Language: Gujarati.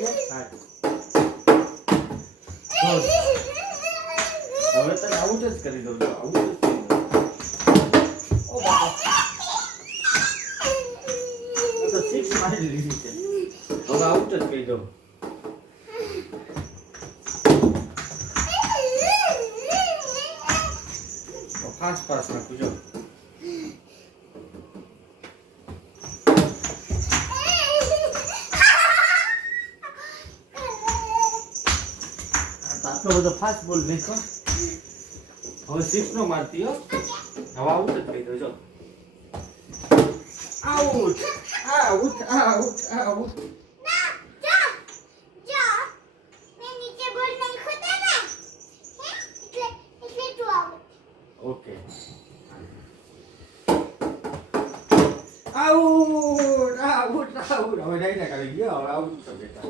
હવે તને આવું જ કરી દઉં છું, આવું જ કરી દઉં. ઓ બાપા, તો 6 મારી લીધી છે. હવે આવું જ કરી દઉં. ફાસ્ટ ફાસ્ટ નાખું જો. આટલો બધો ફાસ્ટ બોલ મેકો. હવે 6 નો મારતી હો. હવે આઉટ જ કહી દો જો. Out out out out. Okay out out out. હવે ડાયરેક્ટ આવી ગયો. હવે આઉટ છે બેટા.